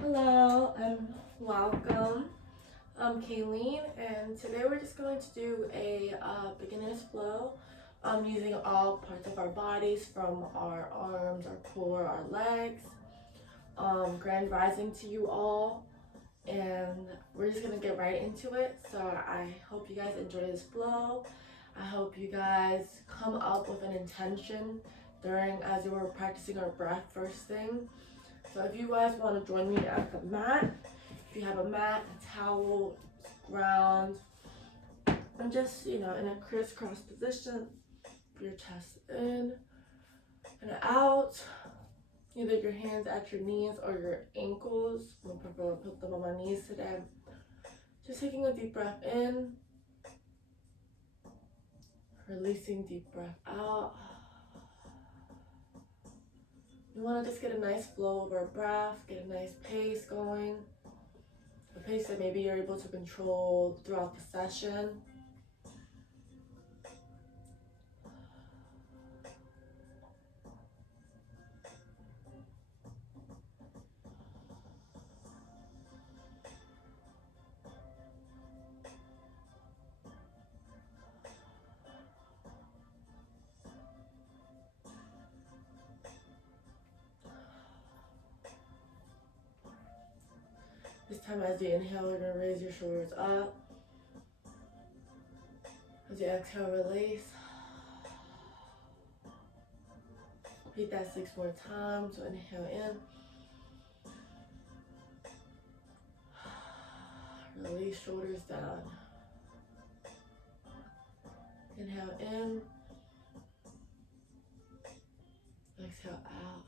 Hello and welcome. I'm Kayleen, and today we're just going to do a beginner's flow using all parts of our bodies, from our arms, our core, our legs. Grand rising to you all, and we're just gonna get right into it. So I hope you guys enjoy this flow. I hope you guys come up with an intention during as you were practicing our breath first thing. So if you guys want to join me at the mat, if you have a mat, a towel, ground, and just, in a crisscross position, your chest in and out. Either your hands at your knees or your ankles. I'm going to prefer to put them on my knees today. Just taking a deep breath in, releasing deep breath out. You want to just get a nice flow of our breath, get a nice pace going. A pace that maybe you're able to control throughout the session. This time as you inhale, you're going to raise your shoulders up. As you exhale, release. Repeat that 6 more times. So inhale in. Release, shoulders down. Inhale in. Exhale out.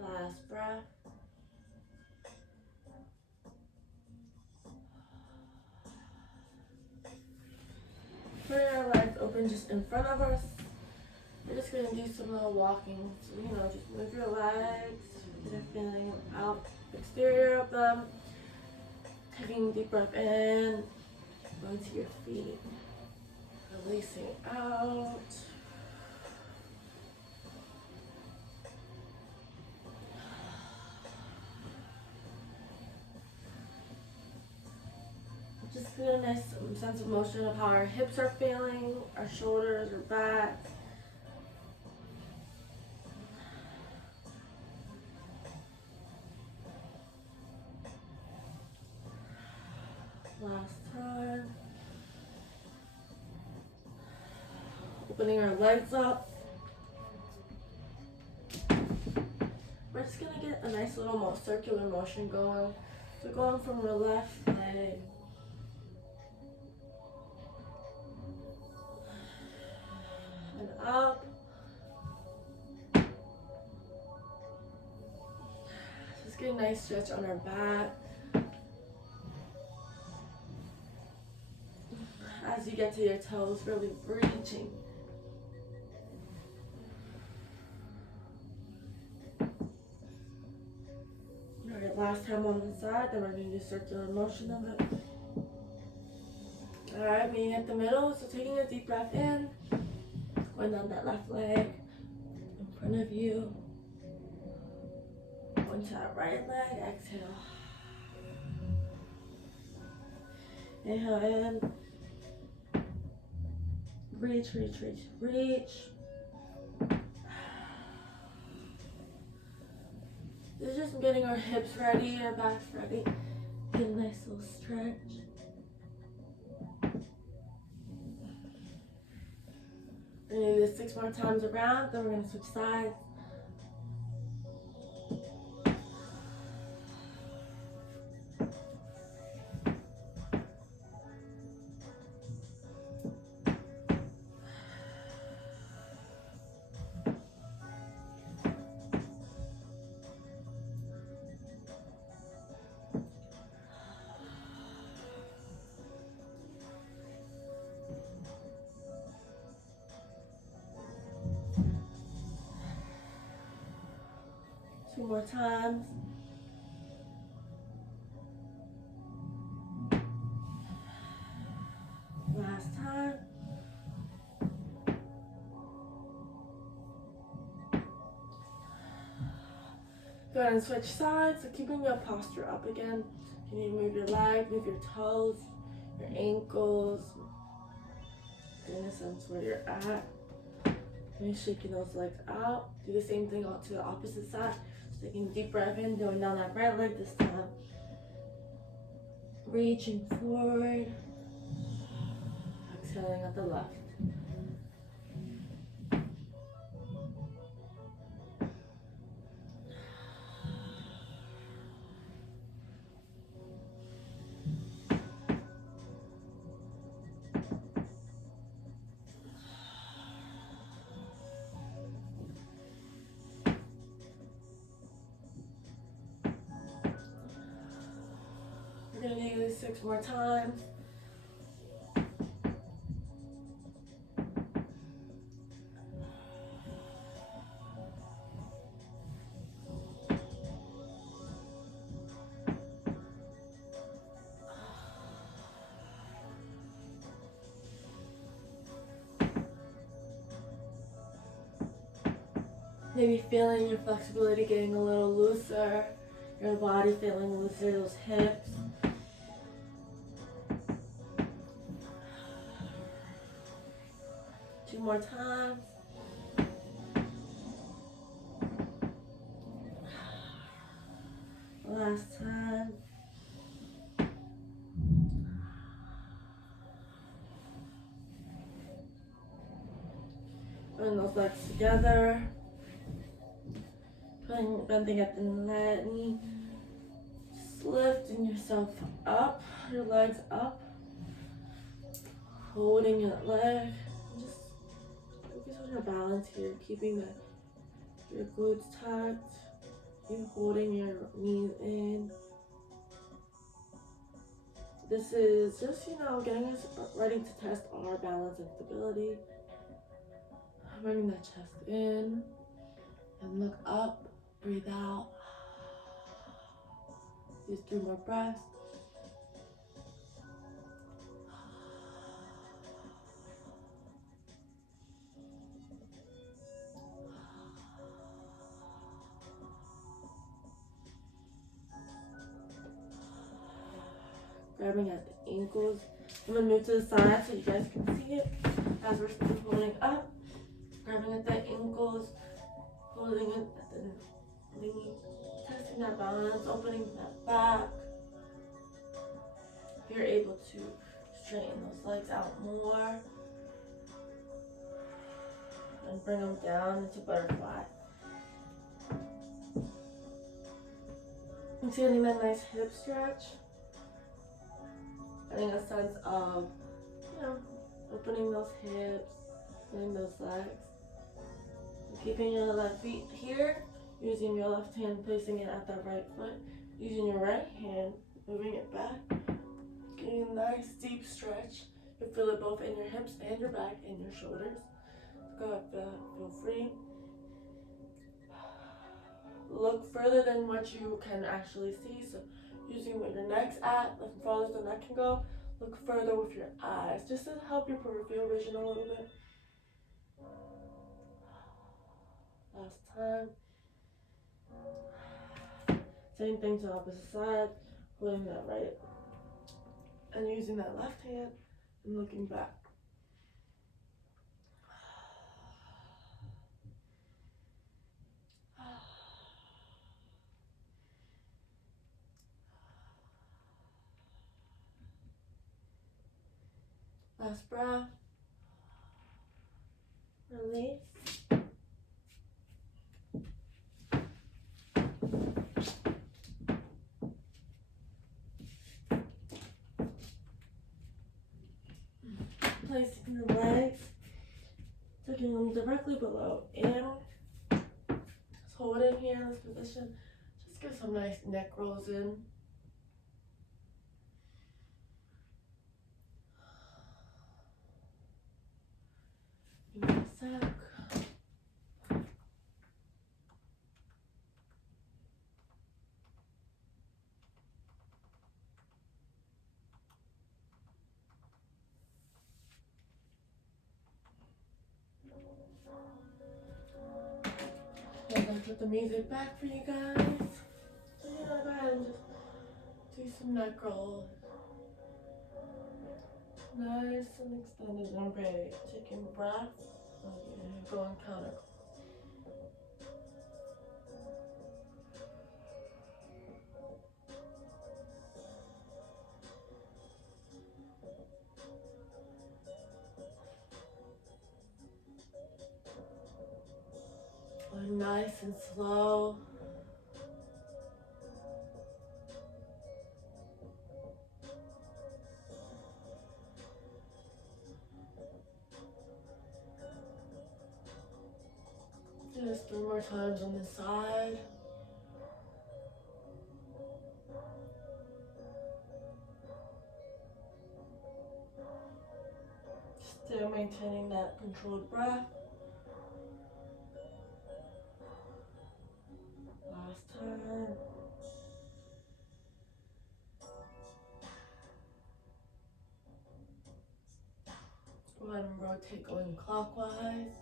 Last breath. Put our legs open just in front of us. We're just going to do some little walking. So, just move your legs. Get a feeling out the exterior of them. Taking a deep breath in. Going to your feet. Releasing out. Just get a nice sense of motion of how our hips are feeling, our shoulders, our back. Last time. Opening our legs up. We're just gonna get a nice little circular motion going. So going from your left leg and up. Just get a nice stretch on our back. As you get to your toes, really reaching. Alright, last time on the side, then we're going to do circular motion of it. Alright, being at the middle, so taking a deep breath in, going down that left leg in front of you. Going to that right leg, exhale. Inhale in. Reach, reach, reach, reach. This is just getting our hips ready, our backs ready. Get a nice little stretch. We're gonna do this 6 more times around, then we're gonna switch sides. 2 more times. Last time. Go ahead and switch sides. So keeping your posture up again. You need to move your legs, move your toes, your ankles. In a sense where you're at. And shaking those legs out. Do the same thing out to the opposite side. So taking a deep breath in, going down that right leg this time. Reaching forward. Exhaling at the left. We're gonna do this 6 more times. Maybe feeling your flexibility getting a little looser, your body feeling looser, those hips. Two more times. Last time. Bring those legs together. Bending at the knee. Just lifting yourself up, your legs up. Holding your leg. Just focus on your balance here, keeping your glutes tucked. You holding your knees in. This is just, getting us ready to test our balance and stability. Bringing that chest in and look up, breathe out. Use 3 more breaths. Grabbing at the ankles. I'm gonna move to the side so you guys can see it as we're still holding up. Grabbing at the ankles, holding it at the knee, testing that balance, opening that back. If you're able to straighten those legs out more and bring them down into butterfly. I'm feeling that nice hip stretch. Getting a sense of, opening those hips, opening those legs. Keeping your left feet here, using your left hand, placing it at the right foot, using your right hand, moving it back, getting a nice deep stretch. You feel it both in your hips and your back and your shoulders. Go ahead, feel free. Look further than what you can actually see. So using what your neck's at, the farthest the neck can go, look further with your eyes, just to help your peripheral vision a little bit. Last time. Same thing to the opposite side, holding that right and using that left hand and looking back. Last breath. Release. Placing the legs, taking them directly below, and just holding here in this position. Just get some nice neck rolls in. Give me a sec. put the music back for you guys. So yeah, go ahead and just do some neck rolls. Nice and extended and ready. Taking breath. Okay, going counter. Nice and slow. Just 3 more times on this side. Still maintaining that controlled breath. Last time. Go ahead and rotate going clockwise.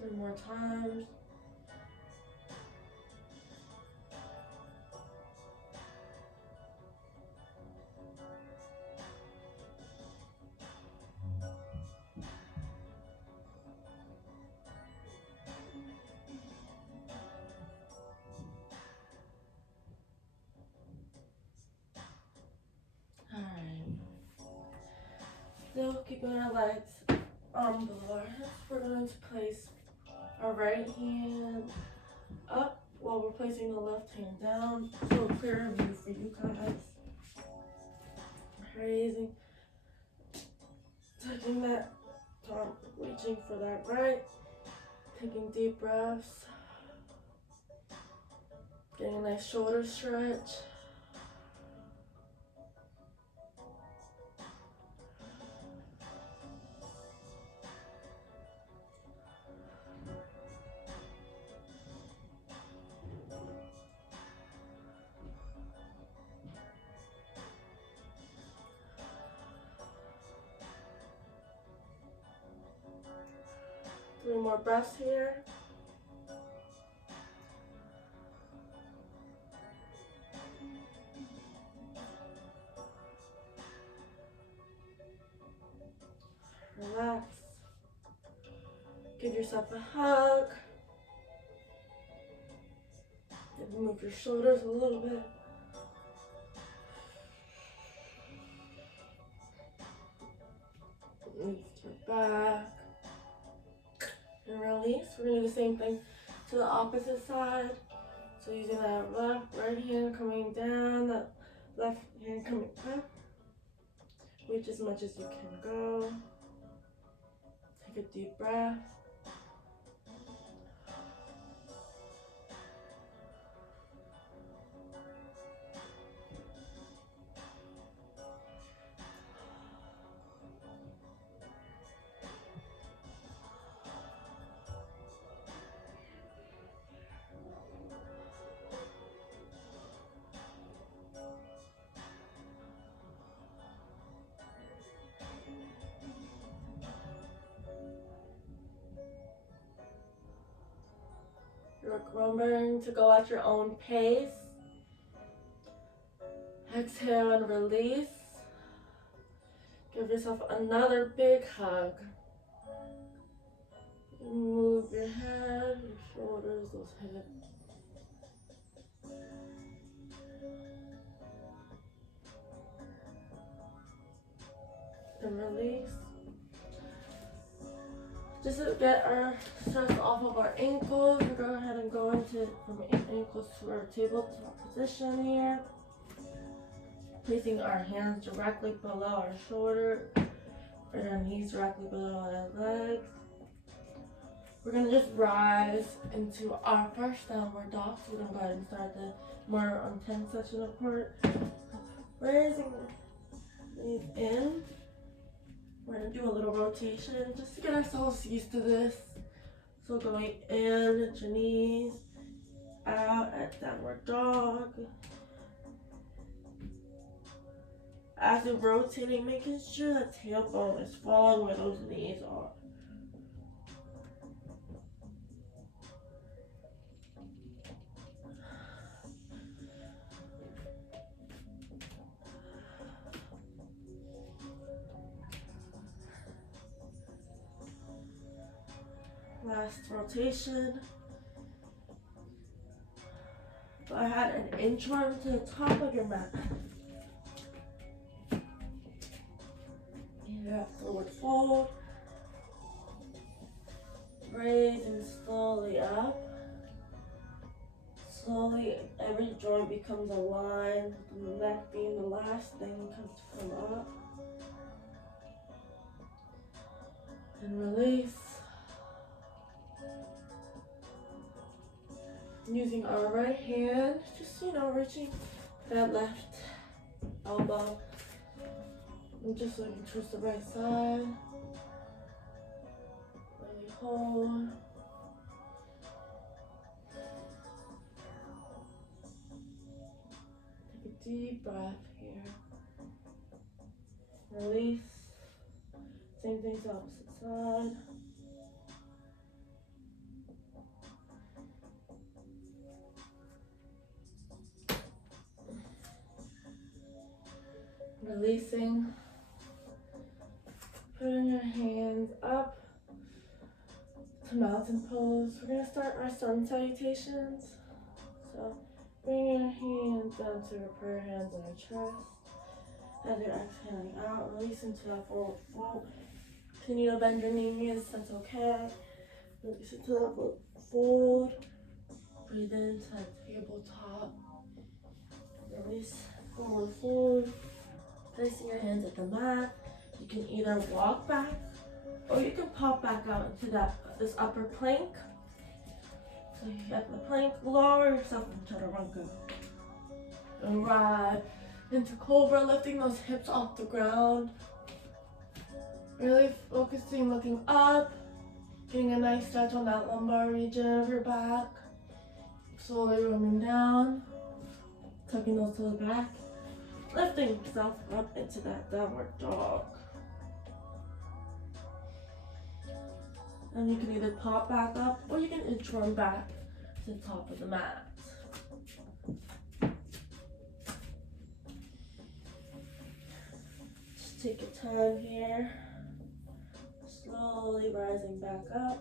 Three more times. Alright. Still keeping our legs on the floor. We're going to place our right hand up while we're placing the left hand down. So a clearer view for you guys. Raising, taking that top, reaching for that right, taking deep breaths, getting a nice shoulder stretch. Three more breaths here. Relax. Give yourself a hug. Maybe move your shoulders a little bit. Lift your back. And release. We're going to do the same thing to the opposite side. So using that right hand coming down, that left hand coming up. Reach as much as you can go. Take a deep breath. You're remembering to go at your own pace. Exhale and release. Give yourself another big hug. Move your head, your shoulders, those hips. And release. Just to get our stress off of our ankles, we're going to go ahead and go into from ankles to our tabletop position here. placing our hands directly below our shoulder and our knees directly below our legs. We're gonna just rise into our first downward dog. So we're gonna go ahead and start the more intense section of part. Raising these in. We're gonna do a little rotation just to get ourselves used to this. So going in at your knees, out at downward dog. As you're rotating, making sure that tailbone is falling where those knees are. Last rotation. Go ahead and inchworm to the top of your mat. Yeah, forward fold. Raising slowly up. Slowly, every joint becomes aligned, the neck being the last thing comes to come up. And release. Using our right hand, just reaching that left elbow. And just looking towards the right side. Really hold. Take a deep breath here. Release. Same thing to the opposite side. Releasing. Putting your hands up to mountain pose. We're going to start our sun salutations. So bring your hands down to your prayer hands on your chest. As you're exhaling out, release into that forward fold. Continue to bend your knees, that's okay. Release into that forward fold. Breathe into that tabletop. Release forward fold. Placing your hands at the mat. You can either walk back or you can pop back out into this upper plank. So you get the plank, lower yourself into chaturanga. And rise into cobra, lifting those hips off the ground. Really focusing, looking up, getting a nice stretch on that lumbar region of your back. Slowly rolling down, tucking those toes back, lifting yourself up into that downward dog. And you can either pop back up or you can inchworm back to the top of the mat. Just take your time here. Slowly rising back up.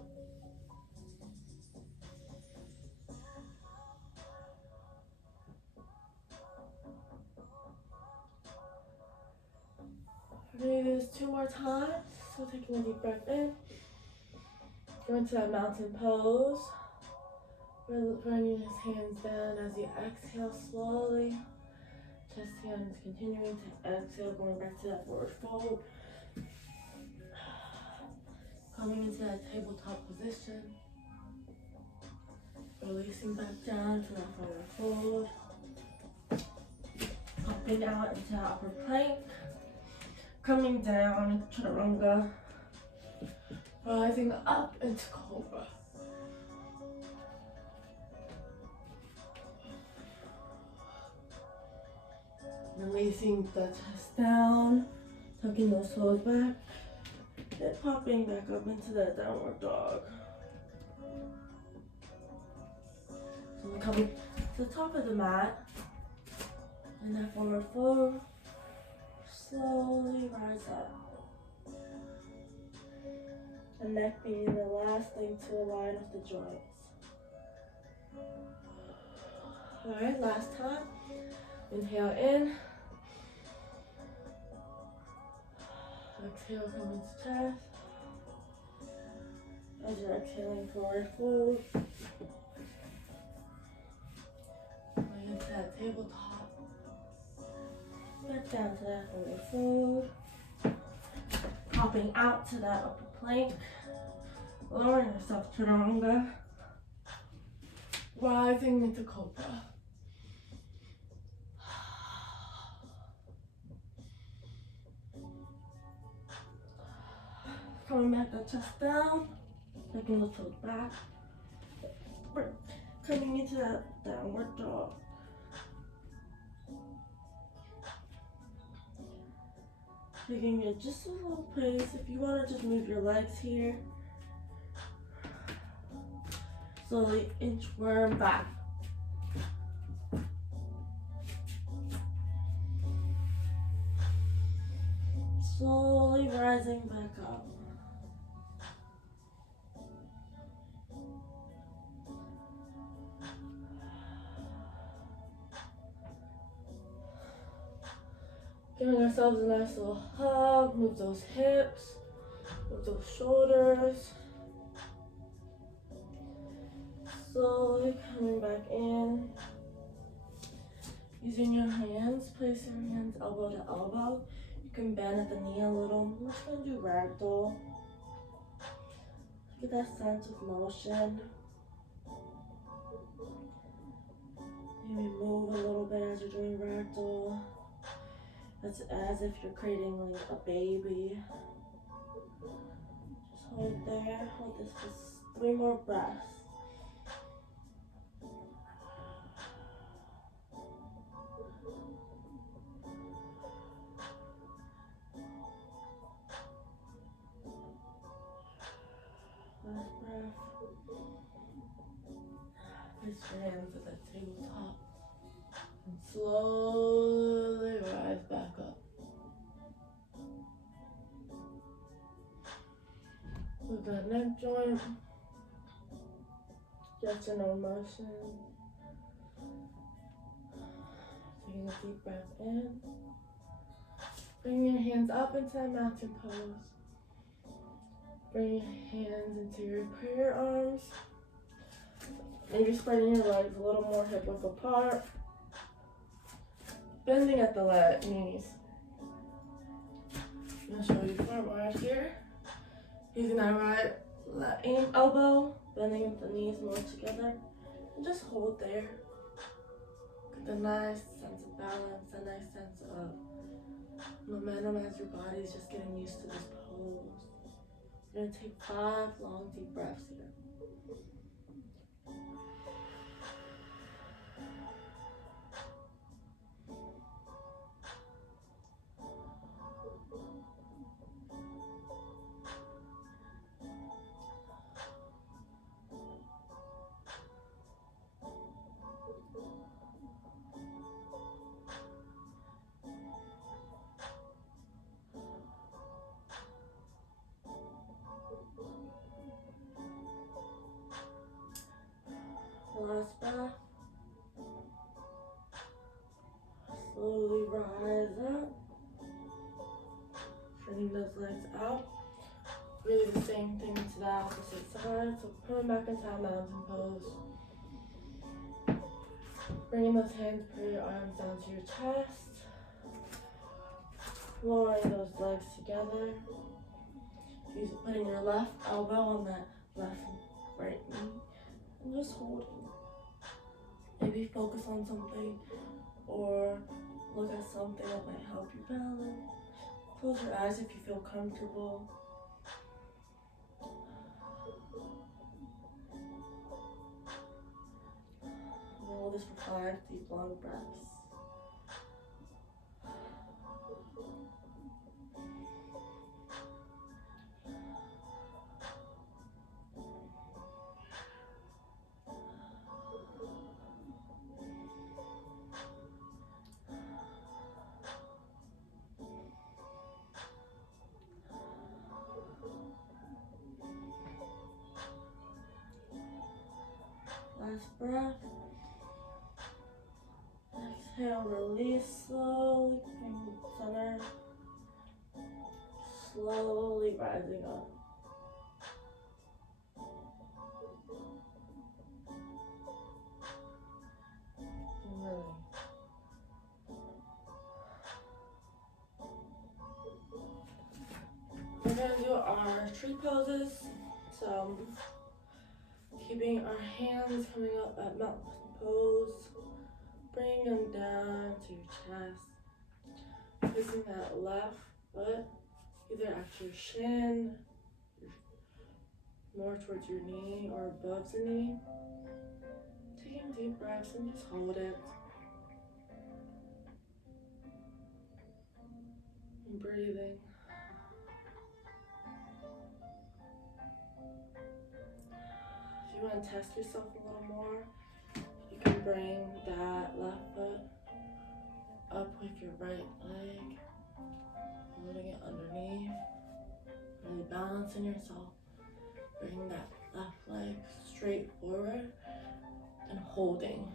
We're going to do this 2 more times. So taking a deep breath in. Go into that mountain pose. Bringing his hands down as you exhale slowly. Chest hands continuing to exhale, going back to that forward fold. Coming into that tabletop position. Releasing back down to that forward fold. Popping out into that upper plank. Coming down, chaturanga. Rising up into cobra. Releasing the chest down, tucking those toes back, and popping back up into that downward dog. So we're coming to the top of the mat, and that forward fold. Slowly rise up. The neck being the last thing to align with the joints. Alright, last time. Inhale in. Exhale, come into chest. As you're exhaling, forward fold. Going into that tabletop. Back down to that forward fold. Popping out to that upper plank. Lowering yourself to chaturanga. Rising into cobra. Coming back the chest down. Taking the toes back. Coming into that downward dog. Taking it just a little pace. If you want to just move your legs here. Slowly inchworm back. Slowly rising back up. Giving ourselves a nice little hug. Move those hips. Move those shoulders. Slowly coming back in. Using your hands, place your hands elbow to elbow. You can bend at the knee a little. We're just going to do ragdoll. Get that sense of motion. Maybe move a little bit as you're doing ragdoll. That's as if you're creating like a baby. Just hold there. Hold this for 3 more breaths. Last breath. Place your hands at the tabletop and slowly rise back up. With that neck joint, yes or no motion. Taking a deep breath in. Bring your hands up into that mountain pose. Bring your hands into your prayer arms. Maybe spreading your legs a little more hip width apart. Bending at the knees. I'm going to show you front arch here. Using that right elbow, bending at the knees more together. And just hold there. Get a nice sense of balance, a nice sense of momentum as your body is just getting used to this pose. You're going to take 5 long deep breaths here. Last breath. Slowly rise up. Stretching those legs out. Really the same thing to the opposite side. So coming back into that mountain pose. Bringing those hands, put your arms down to your chest. Lowering those legs together. Putting your left elbow on that left right knee. And just holding. Maybe focus on something or look at something that might help you balance. Close your eyes if you feel comfortable. Hold this for 5 deep long breaths. Last breath. Exhale, release slowly, bring the center. Slowly rising up. And release. our tree poses. So keeping our hands coming up at mountain pose, bringing them down to your chest, placing that left foot either at your shin, more towards your knee or above the knee. Taking deep breaths and just hold it. And breathing. If you want to test yourself a little more, you can bring that left foot up with your right leg, holding it underneath, really balancing yourself. Bring that left leg straight forward and holding.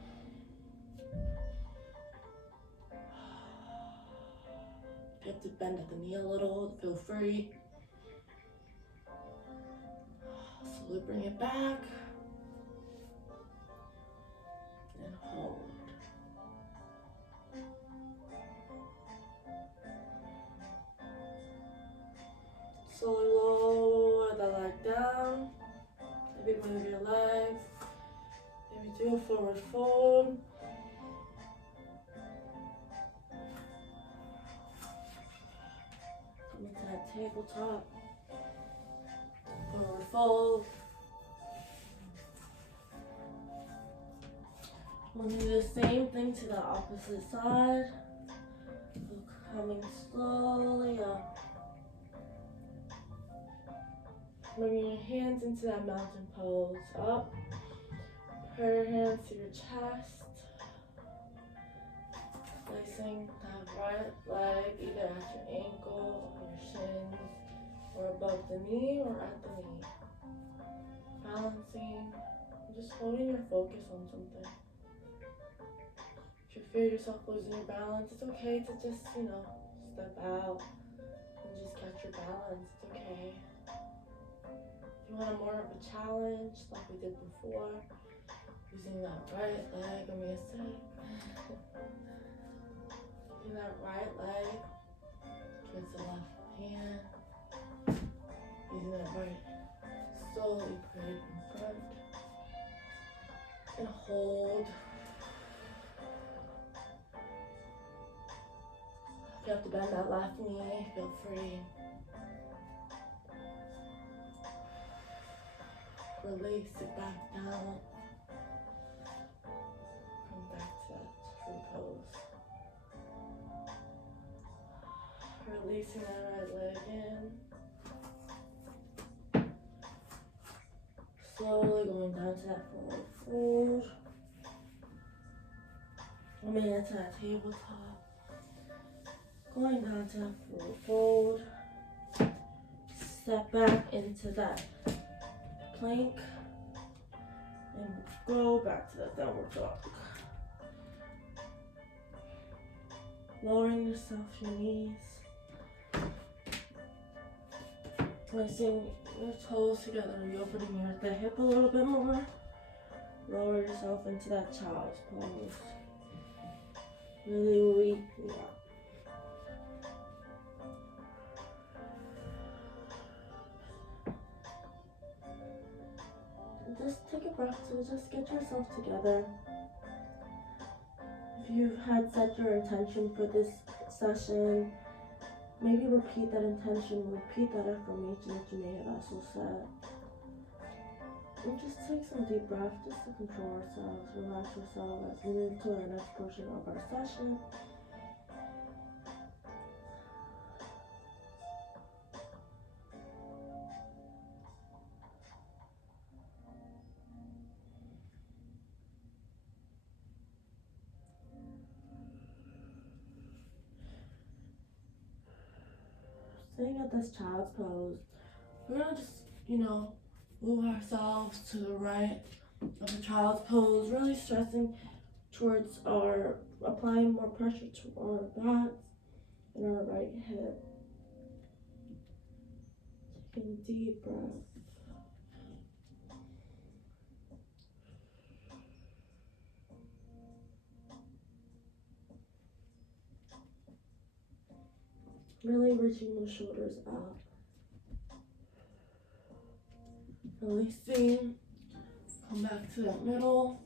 If you have to bend at the knee a little, feel free. Slowly bring it back and hold. Slowly lower the leg down. Maybe move your legs. Maybe do a forward fold. Come into that tabletop. Forward fold. We'll do the same thing to the opposite side. Coming slowly up. Bringing your hands into that mountain pose. Up. Put your hands to your chest. Placing that right leg either at your ankle, or your shins, or above the knee, or at the knee. Balancing. Just holding your focus on something. If you feel yourself losing your balance, it's okay to just, step out and just catch your balance. It's okay. If you want more of a challenge, like we did before, using that right leg, give me a sec. Using that right leg towards the left hand. Using that right, slowly put it in front. And hold. If you have to bend that left knee, feel free. Release it back down. Come back to that tree pose. Releasing that right leg in. Slowly going down to that forward fold. Coming into that tabletop. Going down to that forward fold. Step back into that plank. And go back to that downward dog. Lowering yourself to your knees. Placing your toes together, reopening the hip a little bit more. Lower yourself into that child's pose. Really weak, yeah. Just take a breath to just get yourself together. If you had set your intention for this session, maybe repeat that intention, repeat that affirmation that you may have also said. And just take some deep breaths just to control ourselves, relax ourselves as we move to our next portion of our session. Staying at this child's pose, we're gonna just, move ourselves to the right of the child's pose, really stressing towards applying more pressure to our backs and our right hip. Taking a deep breath. Really reaching the shoulders out. Releasing. Come back to that middle.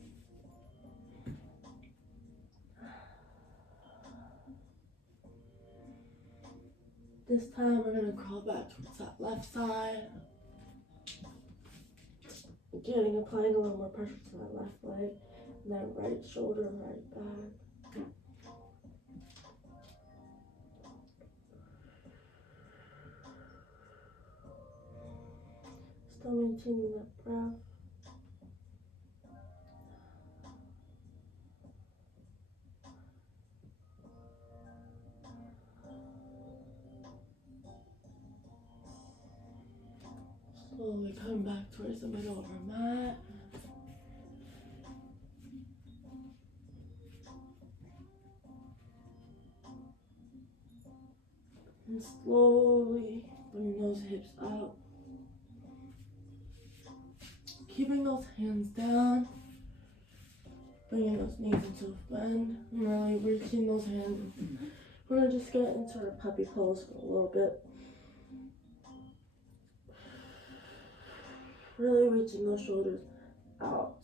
This time we're gonna crawl back towards that left side. Applying a little more pressure to that left leg and that right shoulder, right back. Still maintaining that breath. Slowly coming back towards the middle of our mat. And slowly bring those hips up. Keeping those hands down. Bringing those knees into a bend. And really reaching those hands. We're gonna just get into our puppy pose for a little bit. Really reaching those shoulders out.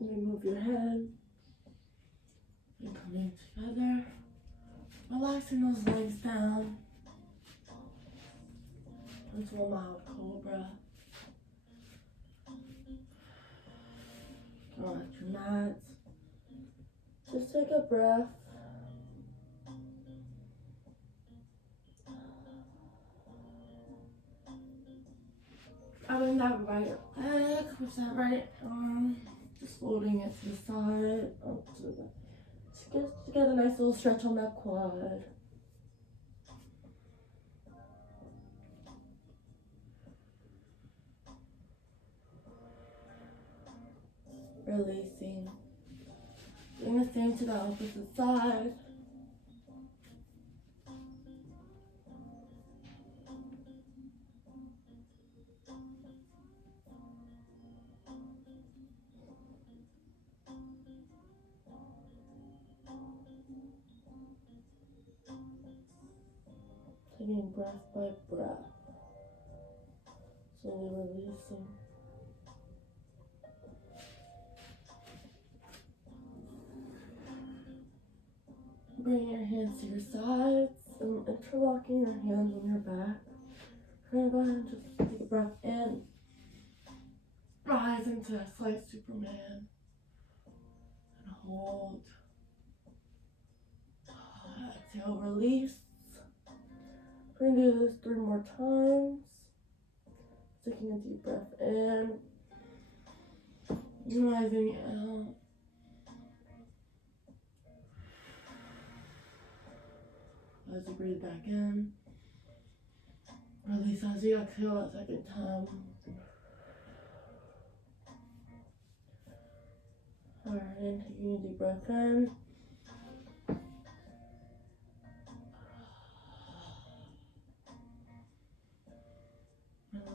Move your head and coming together, relaxing those legs down into a mild cobra. Go at your mat. Just take a breath. Grabbing that right leg with that right arm. Just folding it to the side, up to the, just get a nice little stretch on that quad. Releasing. Doing the same to the opposite side. Taking breath by breath. Slowly releasing. Bring your hands to your sides and interlocking your hands on your back. We're gonna go ahead and just take a breath in. Rise into that slight Superman. And hold. Exhale, release. We're gonna do this 3 more times. Taking a deep breath in. Rising out. As you breathe back in. Release as you exhale a second time. Alright, and taking a deep breath in.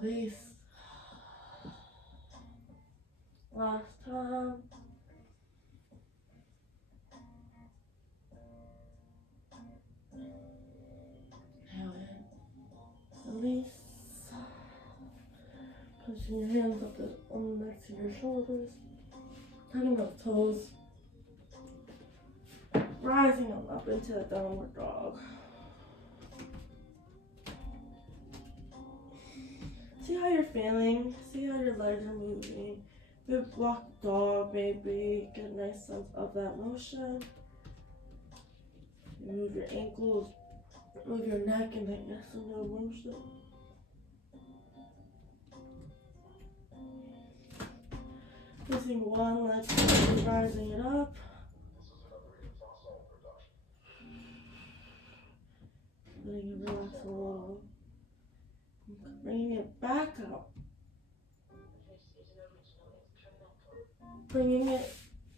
Release. Last time. Inhale in. Release. Pushing your hands up next to your shoulders. Tucking those toes. Rising on up into the downward dog. See how you're feeling. See how your legs are moving. Maybe walk the dog, maybe. Get a nice sense of that motion. You move your ankles. Move your neck and make nice and no motion. Using one leg, rising it up. Letting it relax a little. Bringing it back up. Bringing it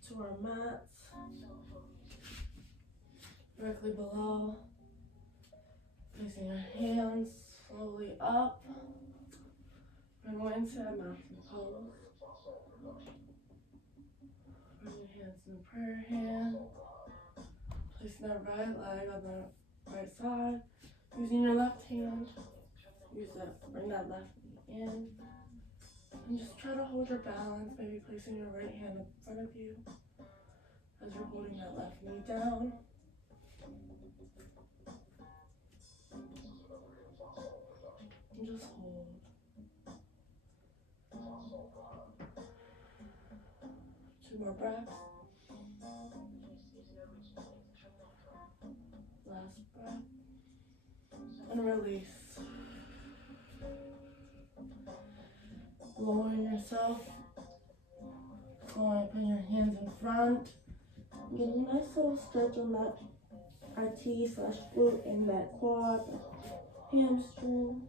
to our mats. Directly below. Placing our hands slowly up. We're going to a mountain pose. hands in the prayer hand. Placing that right leg on the right side. Using your left hand. Bring that left knee in. And just try to hold your balance, maybe placing your right hand in front of you as you're holding that left knee down. And just hold. Two more breaths. Last breath. And release. Lowering yourself. Putting your hands in front. Getting a nice little stretch on that IT/glute and that quad, hamstring.